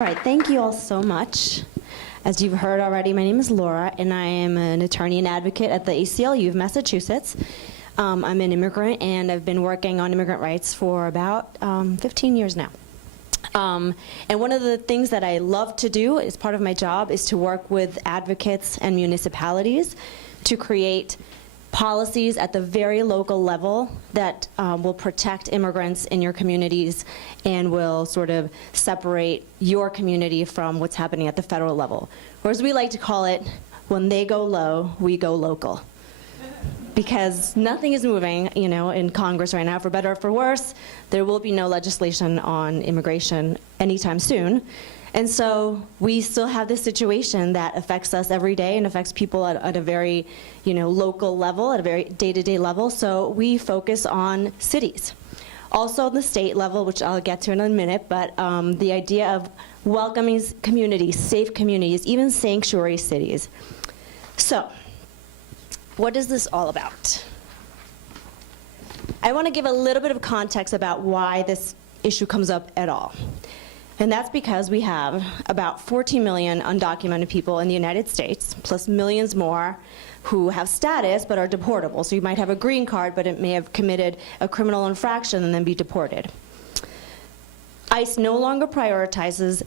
All right, thank you all so much. As you've heard already, my name is Laura, and I am an attorney and advocate at the ACLU of Massachusetts. I'm an immigrant, and I've been working on immigrant rights for about 15 years now. And one of the things that I love to do as part of my job is to work with advocates and municipalities to create policies at the very local level that will protect immigrants in your communities and will sort of separate your community from what's happening at the federal level. Or as we like to call it, when they go low, we go local. Because nothing is moving, in Congress right now, for better or for worse. There will be no legislation on immigration anytime soon. And so we still have this situation that affects us every day and affects people at a very, local level, at a very day-to-day level. So we focus on cities. Also on the state level, which I'll get to in a minute, but the idea of welcoming communities, safe communities, even sanctuary cities. So what is this all about? I want to give a little bit of context about why this issue comes up at all. And that's because we have about 14 million undocumented people in the United States, plus millions more who have status but are deportable. So you might have a green card, but it may have committed a criminal infraction and then be deported. ICE no longer prioritizes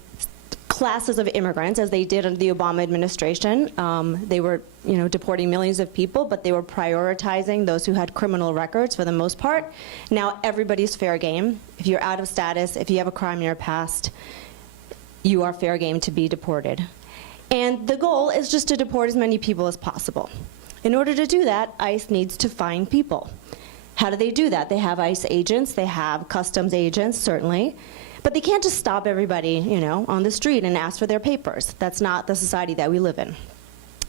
classes of immigrants as they did under the Obama administration. They were deporting millions of people, but they were prioritizing those who had criminal records for the most part. Now everybody's fair game. If you're out of status, if you have a crime in your past, you are fair game to be deported. And the goal is just to deport as many people as possible. In order to do that, ICE needs to find people. How do they do that? They have ICE agents, they have customs agents, certainly. But they can't just stop everybody, on the street and ask for their papers. That's not the society that we live in.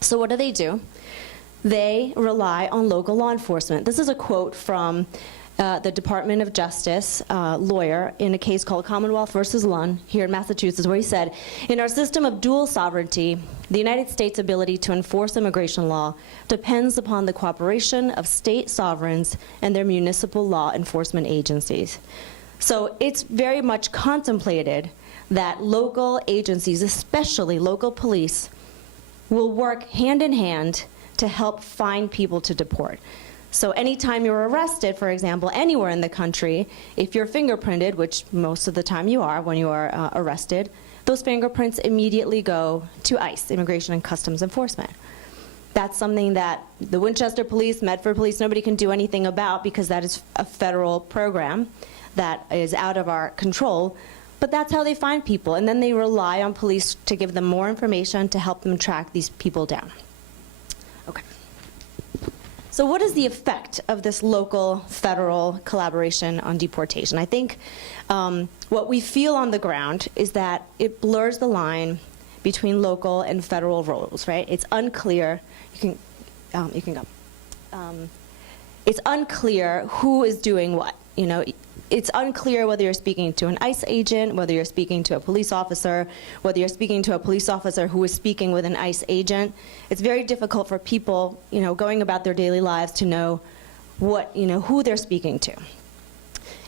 So what do? They rely on local law enforcement. This is a quote from the Department of Justice lawyer in a case called Commonwealth versus Lunn here in Massachusetts, where he said, in our system of dual sovereignty, the United States' ability to enforce immigration law depends upon the cooperation of state sovereigns and their municipal law enforcement agencies. So it's very much contemplated that local agencies, especially local police, will work hand in hand to help find people to deport. So anytime you're arrested, for example, anywhere in the country, if you're fingerprinted, which most of the time you are when you are arrested, those fingerprints immediately go to ICE, Immigration and Customs Enforcement. That's something that the Winchester Police, Medford Police, nobody can do anything about because that is a federal program that is out of our control, but that's how they find people. And then they rely on police to give them more information to help them track these people down. Okay. So what is the effect of this local federal collaboration on deportation? I think what we feel on the ground is that it blurs the line between local and federal roles, right? It's unclear. You can go. It's unclear who is doing what. It's unclear whether you're speaking to an ICE agent, whether you're speaking to a police officer, whether you're speaking to a police officer who is speaking with an ICE agent. It's very difficult for people, going about their daily lives to know who they're speaking to.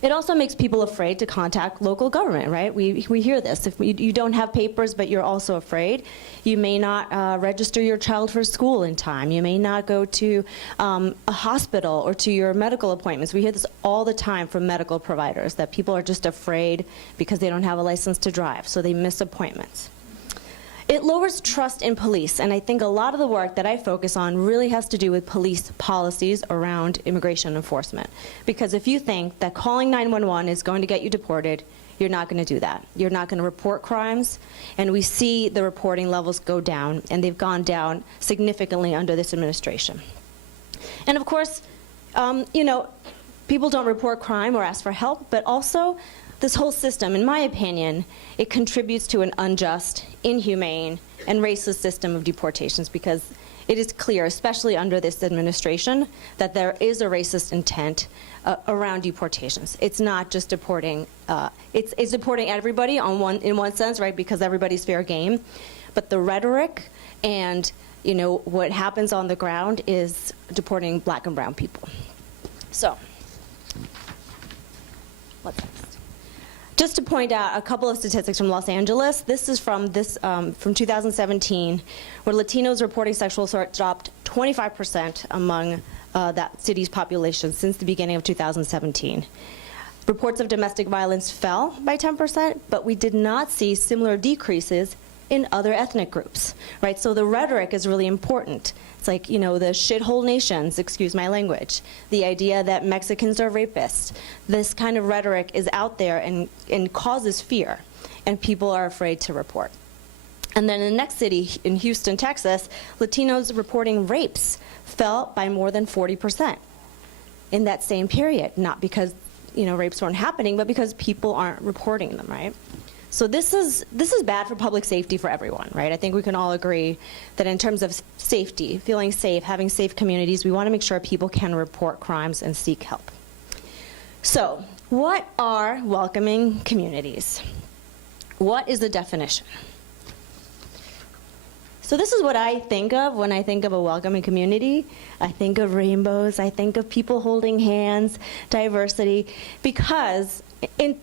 It also makes people afraid to contact local government, right? We hear this. If you don't have papers, but you're also afraid, you may not register your child for school in time. You may not go to a hospital or to your medical appointments. We hear this all the time from medical providers, that people are just afraid because they don't have a license to drive, so they miss appointments. It lowers trust in police, and I think a lot of the work that I focus on really has to do with police policies around immigration enforcement. Because if you think that calling 911 is going to get you deported, you're not going to do that. You're not going to report crimes, and we see the reporting levels go down, and they've gone down significantly under this administration. And of course, people don't report crime or ask for help, but also this whole system, in my opinion, it contributes to an unjust, inhumane, and racist system of deportations because it is clear, especially under this administration, that there is a racist intent around deportations. It's not just deporting, it's deporting everybody in one sense, right, because everybody's fair game. But the rhetoric and what happens on the ground is deporting black and brown people. So, what's next? Just to point out a couple of statistics from Los Angeles, this is from 2017, where Latinos reporting sexual assault dropped 25% among that city's population since the beginning of 2017. Reports of domestic violence fell by 10%, but we did not see similar decreases in other ethnic groups, right? So the rhetoric is really important. It's like, you know, the shithole nations, excuse my language, the idea that Mexicans are rapists. This kind of rhetoric is out there and causes fear, and people are afraid to report. And then in the next city, in Houston, Texas, Latinos reporting rapes fell by more than 40% in that same period, not because, you know, rapes weren't happening, but because people aren't reporting them, right? So this is bad for public safety for everyone, right? I think we can all agree that in terms of safety, feeling safe, having safe communities, we want to make sure people can report crimes and seek help. So what are welcoming communities? What is the definition? So this is what I think of when I think of a welcoming community. I think of rainbows, I think of people holding hands, diversity, because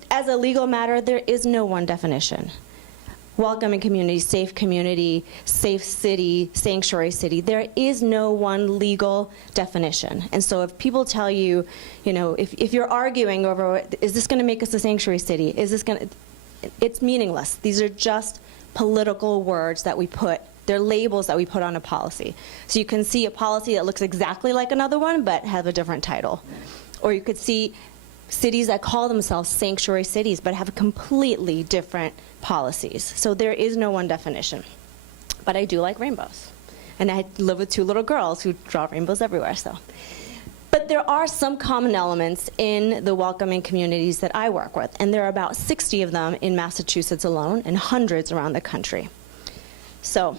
as a legal matter, there is no one definition. Welcoming community, safe city, sanctuary city, there is no one legal definition. And so if people tell you, you know, if you're arguing over, is this gonna make us a sanctuary city? Is this gonna, it's meaningless. These are just political words that we put, they're labels that we put on a policy. So you can see a policy that looks exactly like another one, but have a different title. Or you could see cities that call themselves sanctuary cities, but have completely different policies. So there is no one definition. But I do like rainbows. And I live with two little girls who draw rainbows everywhere, so. But there are some common elements in the welcoming communities that I work with, and there are about 60 of them in Massachusetts alone, and hundreds around the country. So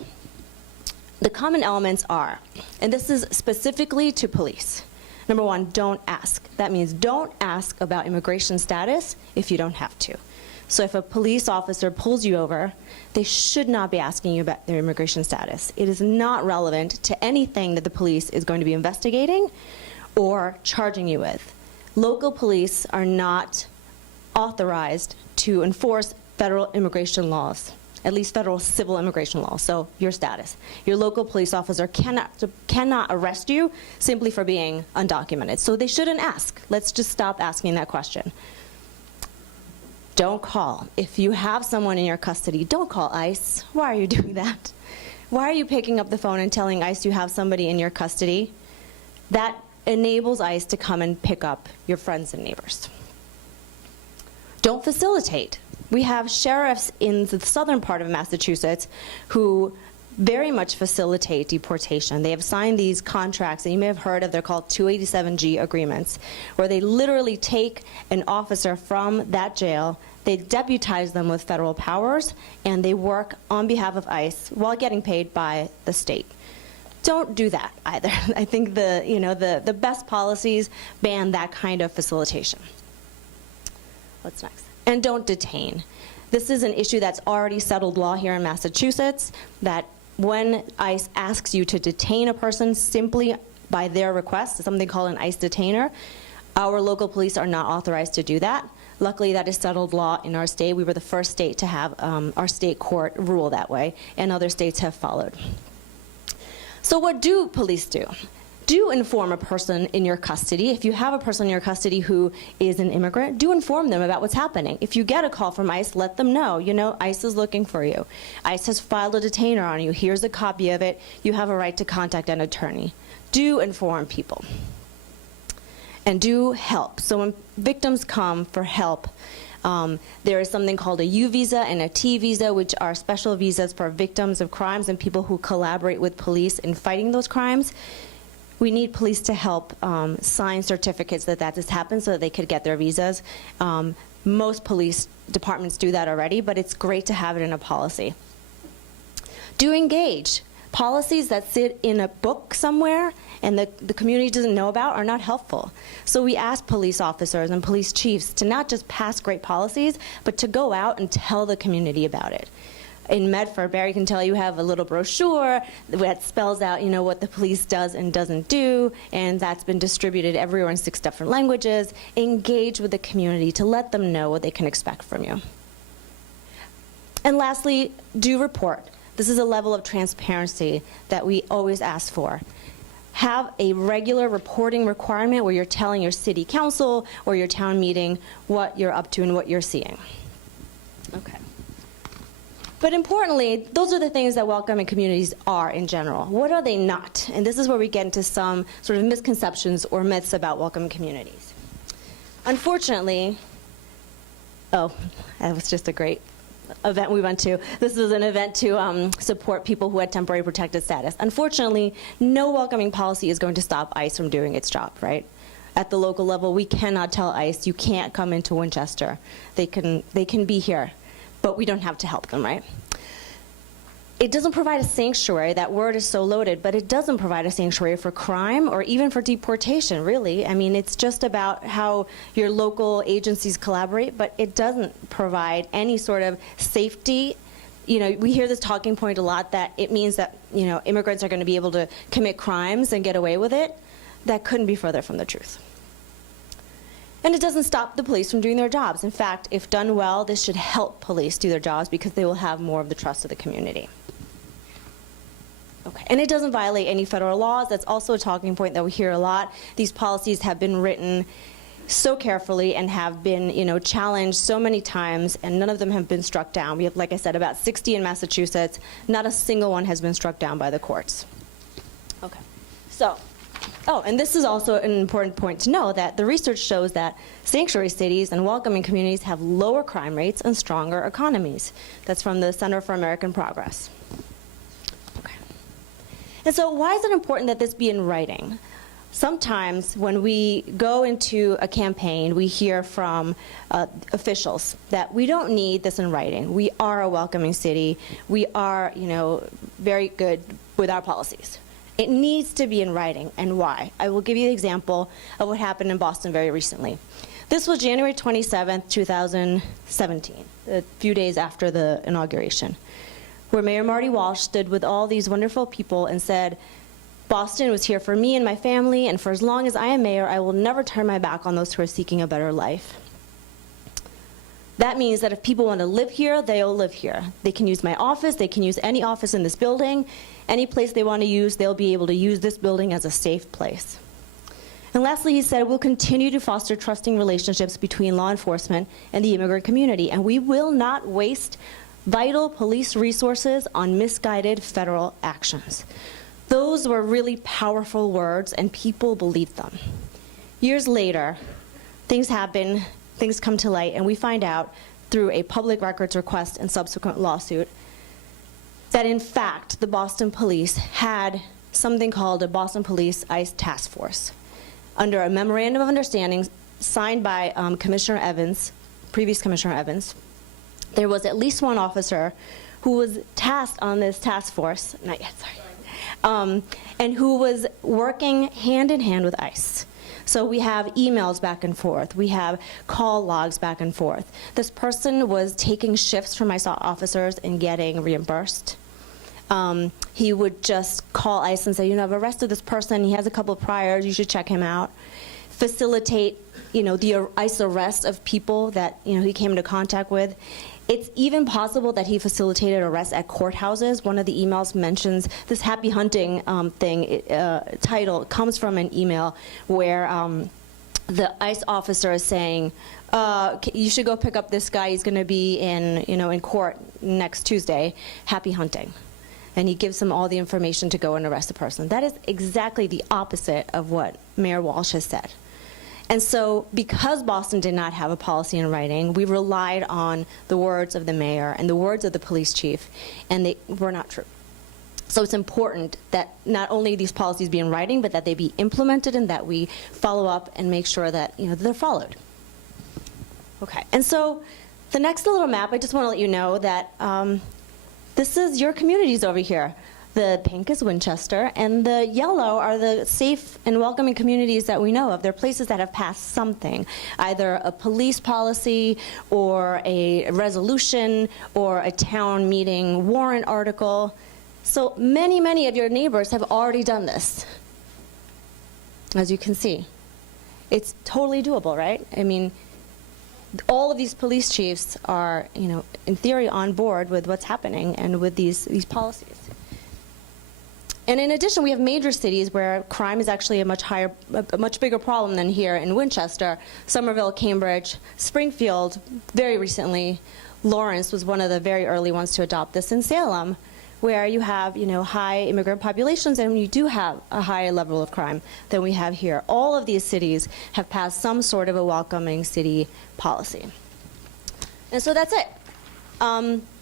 the common elements are, and this is specifically to police. Number one, don't ask. That means don't ask about immigration status if you don't have to. So if a police officer pulls you over, they should not be asking you about their immigration status. It is not relevant to anything that the police is going to be investigating or charging you with. Local police are not authorized to enforce federal immigration laws, at least federal civil immigration law, so your status. Your local police officer cannot arrest you simply for being undocumented. So they shouldn't ask. Let's just stop asking that question. Don't call. If you have someone in your custody, don't call ICE. Why are you doing that? Why are you picking up the phone and telling ICE you have somebody in your custody? That enables ICE to come and pick up your friends and neighbors. Don't facilitate. We have sheriffs in the southern part of Massachusetts who very much facilitate deportation. They have signed these contracts that you may have heard of. They're called 287G agreements, where they literally take an officer from that jail, they deputize them with federal powers, and they work on behalf of ICE while getting paid by the state. Don't do that either. I think the best policies ban that kind of facilitation. What's next? And don't detain. This is an issue that's already settled law here in Massachusetts, that when ICE asks you to detain a person simply by their request, something called an ICE detainer, our local police are not authorized to do that. Luckily, that is settled law in our state. We were the first state to have our state court rule that way, and other states have followed. So what do police do? Do inform a person in your custody. If you have a person in your custody who is an immigrant, do inform them about what's happening. If you get a call from ICE, let them know, you know, ICE is looking for you. ICE has filed a detainer on you. Here's a copy of it. You have a right to contact an attorney. Do inform people. And do help. So when victims come for help, there is something called a U visa and a T visa, which are special visas for victims of crimes and people who collaborate with police in fighting those crimes. We need police to help sign certificates that this happened so that they could get their visas. Most police departments do that already, but it's great to have it in a policy. Do engage. Policies that sit in a book somewhere and the community doesn't know about are not helpful. So we ask police officers and police chiefs to not just pass great policies, but to go out and tell the community about it. in Medford, Barry can tell you, have a little brochure that spells out, what the police does and doesn't do, and that's been distributed everywhere in 6 different languages. Engage with the community to let them know what they can expect from you. And lastly, do report. This is a level of transparency that we always ask for. Have a regular reporting requirement where you're telling your city council or your town meeting what you're up to and what you're seeing. Okay. But importantly, those are the things that welcoming communities are in general. What are they not? And this is where we get into some sort of misconceptions or myths about welcoming communities. Unfortunately, that was just a great event we went to. This was an event to support people who had temporary protected status. Unfortunately, no welcoming policy is going to stop ICE from doing its job, right? At the local level, we cannot tell ICE, you can't come into Winchester. They can be here, but we don't have to help them, right? It doesn't provide a sanctuary. That word is so loaded, but it doesn't provide a sanctuary for crime or even for deportation, really. I mean, it's just about how your local agencies collaborate, but it doesn't provide any sort of safety. We hear this talking point a lot that it means that, immigrants are going to be able to commit crimes and get away with it. That couldn't be further from the truth. And it doesn't stop the police from doing their jobs. In fact, if done well, this should help police do their jobs because they will have more of the trust of the community. Okay. And it doesn't violate any federal laws. That's also a talking point that we hear a lot. These policies have been written so carefully and have been, challenged so many times, and none of them have been struck down. We have, like I said, about 60 in Massachusetts. Not a single one has been struck down by the courts. Okay. So, and this is also an important point to know, that the research shows that sanctuary cities and welcoming communities have lower crime rates and stronger economies. That's from the Center for American Progress. And so why is it important that this be in writing? Sometimes when we go into a campaign, we hear from officials that we don't need this in writing. We are a welcoming city. We are, very good with our policies. It needs to be in writing, and why? I will give you an example of what happened in Boston very recently. This was January 27th, 2017, a few days after the inauguration, where Mayor Marty Walsh stood with all these wonderful people and said, Boston was here for me and my family, and for as long as I am mayor, I will never turn my back on those who are seeking a better life. That means that if people want to live here, they'll live here. They can use my office, they can use any office in this building, any place they want to use, they'll be able to use this building as a safe place. And lastly, he said, we'll continue to foster trusting relationships between law enforcement and the immigrant community, and we will not waste vital police resources on misguided federal actions. Those were really powerful words, and people believed them. Years later, things happen, things come to light, and we find out through a public records request and subsequent lawsuit that in fact the Boston police had something called a Boston Police ICE Task Force under a memorandum of understanding signed by Commissioner Evans, previous Commissioner Evans. There was at least one officer who was tasked on this task force, not yet, sorry, and who was working hand in hand with ICE. So we have emails back and forth. We have call logs back and forth. This person was taking shifts from ICE officers and getting reimbursed. He would just call ICE and say, I've arrested this person. He has a couple of priors. You should check him out. Facilitate, the ICE arrest of people that, he came into contact with. It's even possible that he facilitated arrests at courthouses. One of the emails mentions this happy hunting title comes from an email where the ICE officer is saying, you should go pick up this guy. He's going to be in court next Tuesday. Happy hunting. And he gives them all the information to go and arrest the person. That is exactly the opposite of what Mayor Walsh has said. And so because Boston did not have a policy in writing, we relied on the words of the mayor and the words of the police chief, and they were not true. So it's important that not only these policies be in writing, but that they be implemented and that we follow up and make sure that, they're followed. Okay, and so the next little map, I just want to let you know that this is your communities over here. The pink is Winchester, and the yellow are the safe and welcoming communities that we know of. They're places that have passed something, either a police policy or a resolution or a town meeting warrant article. So many, many of your neighbors have already done this, as you can see. It's totally doable, right? I mean, all of these police chiefs are, you know, in theory on board with what's happening and with these policies. And in addition, we have major cities where crime is actually a much bigger problem than here in Winchester. Somerville, Cambridge, Springfield, very recently. Lawrence was one of the very early ones to adopt this, in Salem, where you have, you know, high immigrant populations and you do have a higher level of crime than we have here. All of these cities have passed some sort of a welcoming city policy. And so that's it.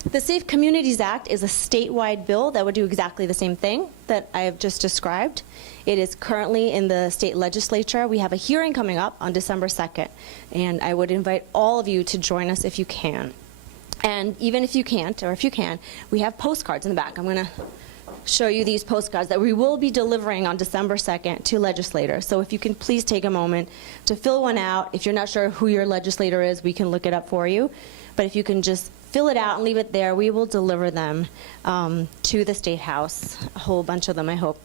The Safe Communities Act is a statewide bill that would do exactly the same thing that I have just described. It is currently in the state legislature. We have a hearing coming up on December 2nd, and I would invite all of you to join us if you can. And even if you can't, or if you can, we have postcards in the back. I'm going to show you these postcards that we will be delivering on December 2nd to legislators. So if you can please take a moment to fill one out. If you're not sure who your legislator is, we can look it up for you. But if you can just fill it out and leave it there, we will deliver them to the State House, a whole bunch of them, I hope.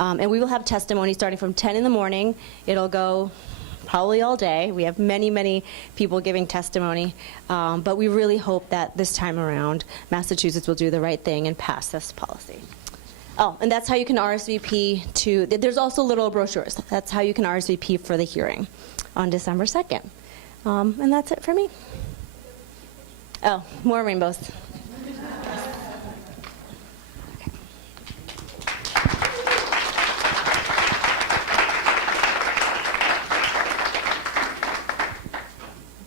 And we will have testimony starting from 10 in the morning. It'll go probably all day. We have many, many people giving testimony. But we really hope that this time around, Massachusetts will do the right thing and pass this policy. Oh, and that's how you can RSVP to, there's also little brochures. That's how you can RSVP for the hearing on December 2nd. And that's it for me. Oh, more rainbows.